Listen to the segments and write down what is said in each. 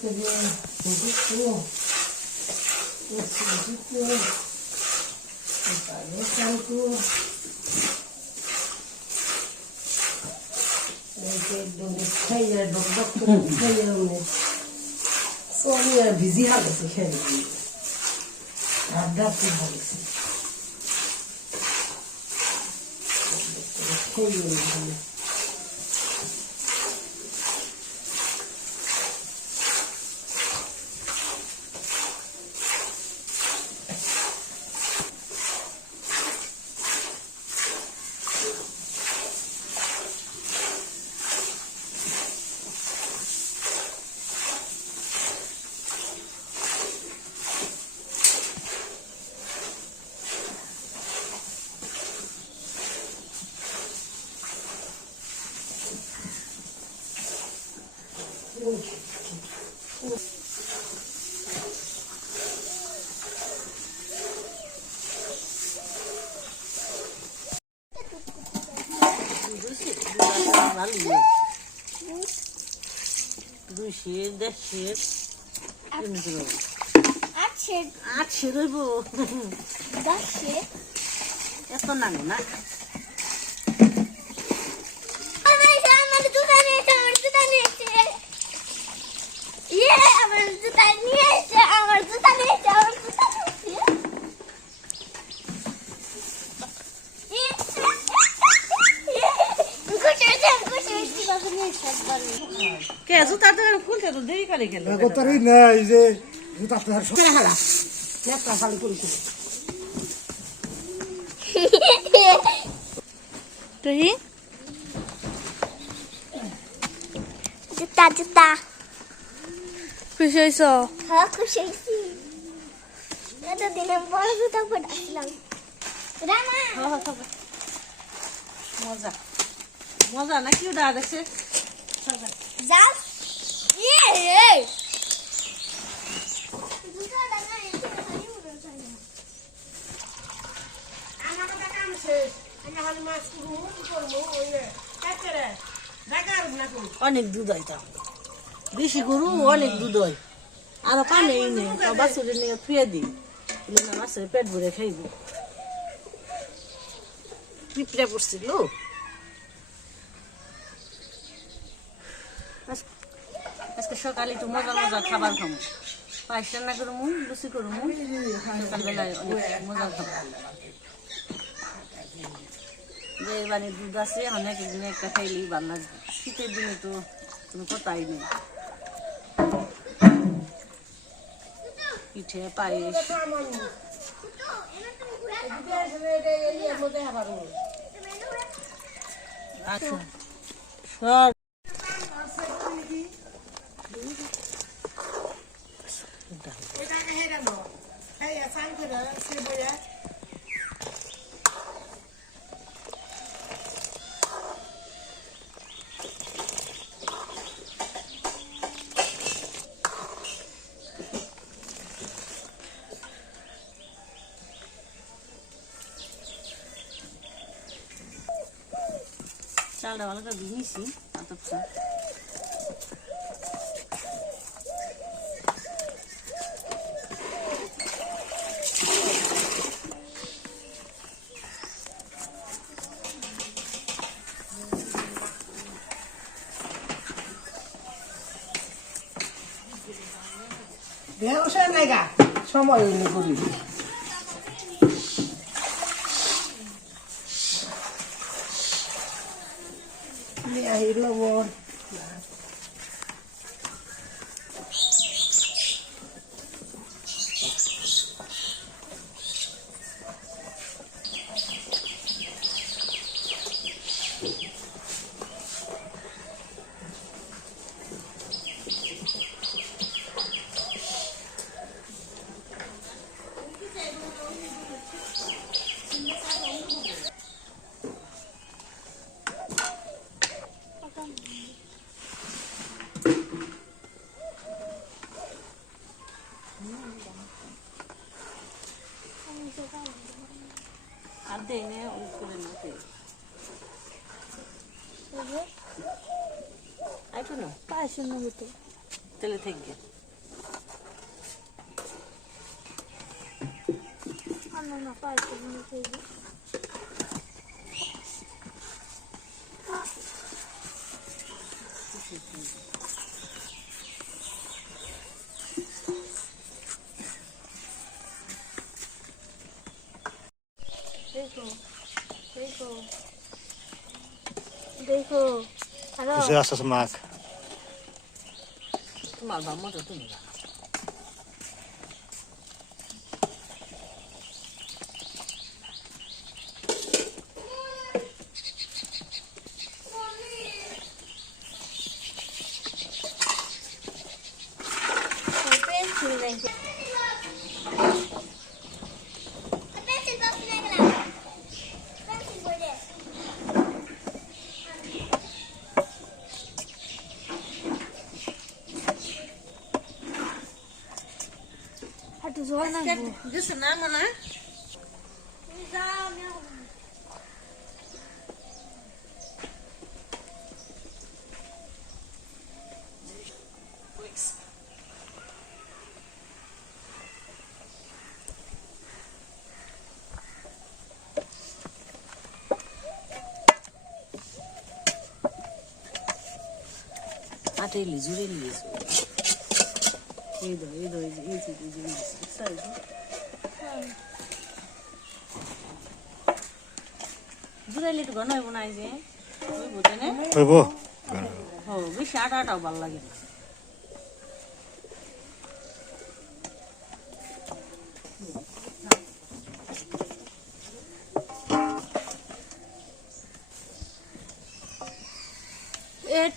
দিয়ে ঢুকবো ঢুকবো তাহলে কালকু একদম খাইয়া ডক ডক করে খাইয়া মানে সবই আর ভিজি হাগেছে খেয়ে আড্ডা খুব হাগেছে খাইয়া দুইশে দেড়শে আছে আটশে রইব। দশে। এত নাগো না আমার আমার জুতা নিয়েছে আমার জুতা নিয়েছে ইয়ে আমার জুতা নিয়েছে আমার জুতা নিয়েছে আমার জুতা নিয়েছে ইয়ে, খুশি হয়েছে, খুশি হয়েছে। কে জুতার দোকান খুলতে তো দেরি করে গেল কতারই নাই যে জুতা তো আর সকালে হালা একটা খালি করেছিল তুই জুতা জুতা। খুশি হয়েছ? হ্যাঁ খুশি হয়েছি। এতদিনে বড় জুতা পরে আসলাম। রামা মজা। মজা না কি ওটা দেখছে যাও অনেক দুধ হয় তো বেশি গরু, অনেক দুধ হয়। আরও পানি নেই বাছুরের নিয়ে ফিরে দিই। মাছের পেট ভরে খাইব। পিঁপড়ে পড়ছিল। আজকে সকালে একটু মজা মজা খাবার খাব। পায়েস রান্না করব লুচি করব সকালবেলায় অনেক মজা খাব। যে মানে দুধ আছে অনেক একদিনে একটা খাইলেই ভালো লাগবে শীতের দিনে তো কোনো কথাই নেই। পিঠে পায়েস। আচ্ছা। সব 还有三个人，四个人。加了那个迷你型，拿的多。গা সময় হইলে করি লবণ আসন্ন হতো তাহলে থেকে না পাইতে দেখো দেখো। আরও। আস্তে 把馒头炖一个。হাঁটু জল না কিছু না মনে যাও যাও হাতে এলি জুড়ে নিয়ে এই দো এই দো এই যে এই যে এই যে এই যে সাইজ জুড়ে এলি একটু ঘন হইব না এই যে ওই বোঝে না হইব ও বেশি আটা আটাও ভালো লাগে না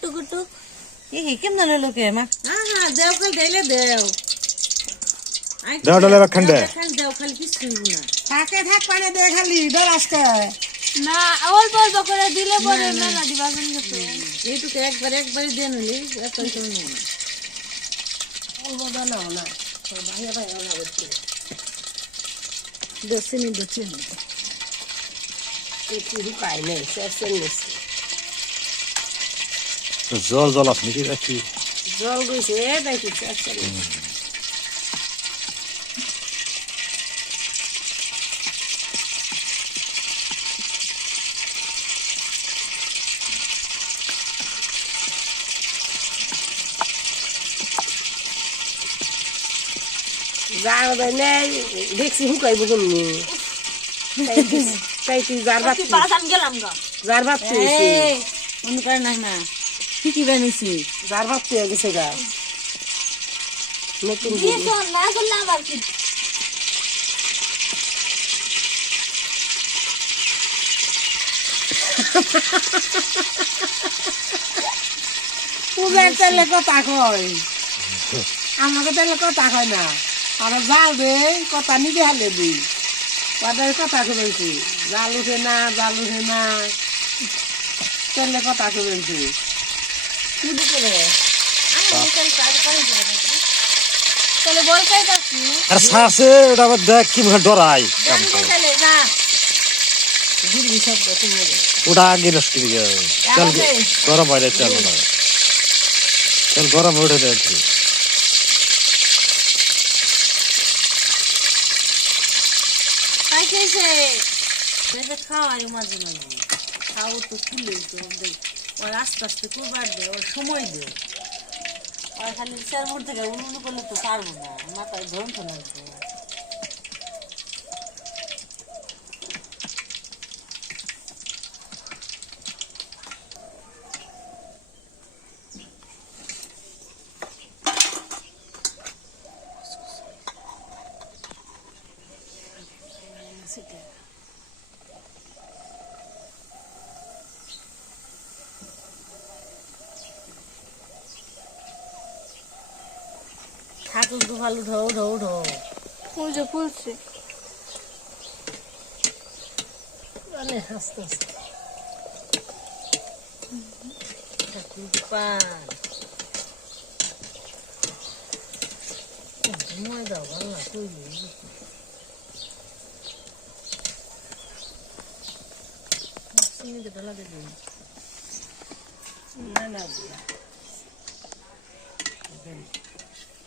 টুকু। টুক এই কেমন হলো কে মা? হ্যাঁ দেও কাল দেলে দেও দেও ডালে রাখেন দে। খালি দেও খালি কিছু হইব না থাকে থাক পানি দিয়ে খালি ডর আজকে না অল্প অল্প করে দিলে পরে মেলা দিবা কিন্তু এইটুকু একবার একবারই দেন হলে এত সময় না অল্প বানাও না ভাইয়া ভাইয়া না করতে দশিনি দশিনি একটু হুকাই নেই শেষের নিচ্ছি জল জল আছে নাকি দেখি জল গইছে দেখি শেষের নিচ্ছি যার নেই দেখছি হুকাইব কেমনি তাই তুই যার ভাত পাশান গেলাম গা যার ভাত তুইছি এই অন্য কারণ না না কি কি বানিয়েছি? যার ভাত তুই গেছে গা। নতুন না করলে আবার কি? পূজার তেলে কথা কয়। আমাকে তেলে কথা কয় না। আমরা জাল দে কথা নিজে হালে দিই তাদের কথা কবেছি জাল উঠে না জাল উঠে না। তেলে কথা কবেছি শুধু করে তাহলে বলতেই যাচ্ছি আর সারছে ওটা আবার দেখ কি ভাবে ডরাই ওটা আগে নষ্ট গেল। চল গরম হয়ে চল। চল গরম উঠে এটা খাওয়ারই মাঝে মাঝে খাও তো খুলে তো দেখ ওর আস্তে আস্তে করবার দে ওর সময় দে আর খালি চার মোড় থেকে উনুন করলে তো পারব না মাথায় ধরন্ত লাগবে ঠাকুর তো ভালো ঢৌ ঢৌ ঢৌ। ওই যে ফুলছে। মানে আস্তে আস্তে। দাও ভালো না দেবে না। না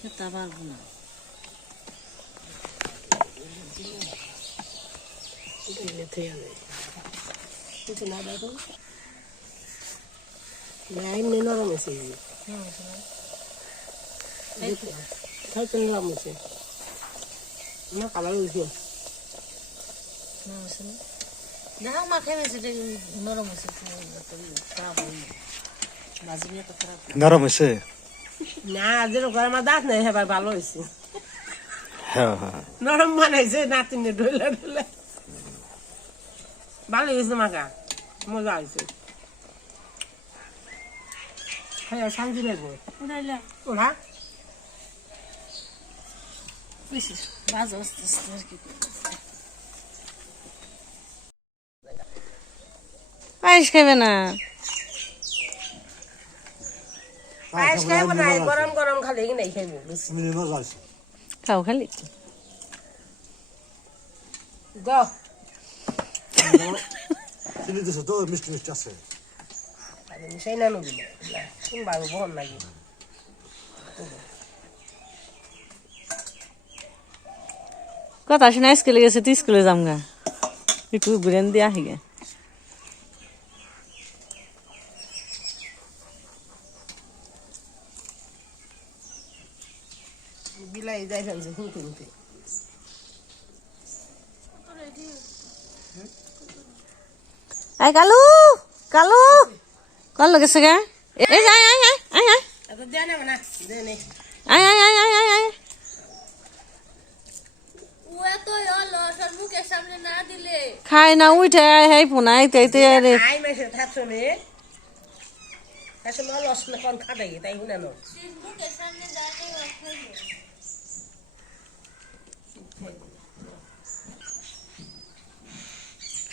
খেতে পারব না। নরম আছে নরম আছে না কালার উঠে দেখো মা খেয়ে সেটা নরম আছে তো নরম হয়েছে? না যেরকম আমার দাঁত নেই হেবার ভালো হয়েছে হ্যাঁ হ্যাঁ নরম বানাইছে নাতিনে ঢইলে ঢইলে ভালো হয়েছে মাকা মজা হয়েছে হ্যাঁ শান্তি লাগবে। ওরা বেশি আস্তে আস্তে আর কি পায়েস খাবে না? পায়েস খাইব না গরম গরম খালি কি নাই খাইব খাও খালি। দাও চিনি দিছো তো মিষ্টি মিষ্টি আছে। মিশাই না নবি না বাবু বহন লাগি কথা শুনে স্কুলে গেছে তুই স্কুলে যাম গা। একটু ঘুরেন দিয়ে আহি গে বিলাই যাই ফেলছে হুঁতে হুঁতে আই কালু কালু কল গেছে গা এই আয় আয় আয় ও এত অলস আর মুখের সামনে না দিলে খাই না উঠে হাই ফোনা আইতে আইতে রে আই মেসে থাকছো নে আসলে লস না কোন খাটাই তাই হুনা নো মুখের সামনে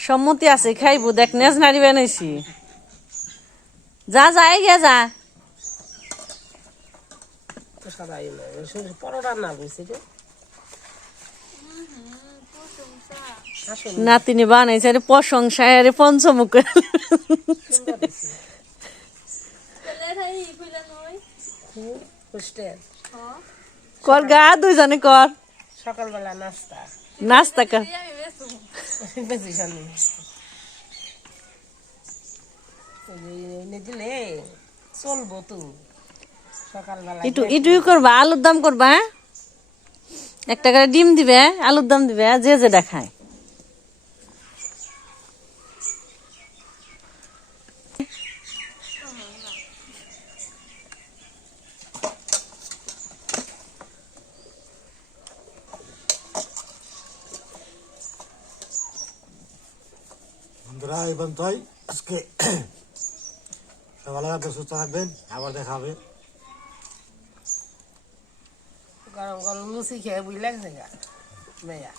সম্মতি আছে খাইবো দেখ নেজ নাড়ি বানাইছি। যা যা এই গে যা। নাতিনি বানাইছে আরে প্রশংসায় আরে পঞ্চমুখ। হোস্টেল। কর গা দুইজনে কর। সকালবেলা নাস্তা। নাস্তা কর বেশি জানি। দিলে চলবো তো। সকালবেলা ইটু ইটুই করবা আলুর দাম করবা হ্যাঁ? একটা করে ডিম দিবে আলুর দাম দিবে যে যে দেখায় এই পর্যন্তই। আজকে সকালে আপনি সুস্থ থাকবেন, আবার দেখা হবে। গরম গরম লুচি খেয়ে বুঝ মেয়া